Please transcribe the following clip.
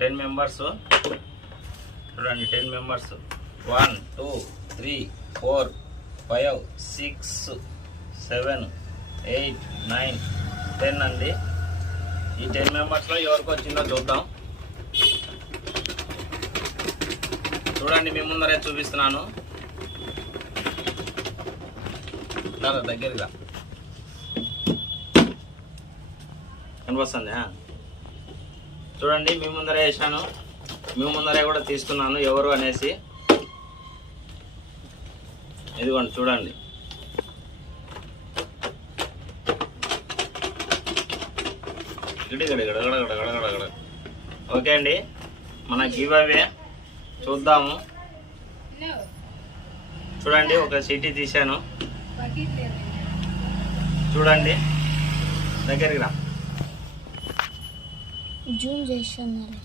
10 members చూడండి. 10 members 1 2 3 4 5 6 7 8 9 10 అండి. ఈ 10 మెంబర్స్లో ఎవరికి వచ్చిందో చూద్దాం. చూడండి, మీ ముందరే చూపిస్తున్నాను. దగ్గరగా కనిపిస్తుంది. చూడండి, మీ ముందరే వేసాను, మీ ముందరే కూడా తీస్తున్నాను ఎవరు అనేసి. ఇదిగోండి చూడండి. గడగడగడగడగడగడ. ఓకే అండి, మన గివ్ అవే చూద్దాము. చూడండి, ఒక సిటీ తీశాను. చూడండి, దగ్గరికి రా. జూమ్ చేస్తున్నారు.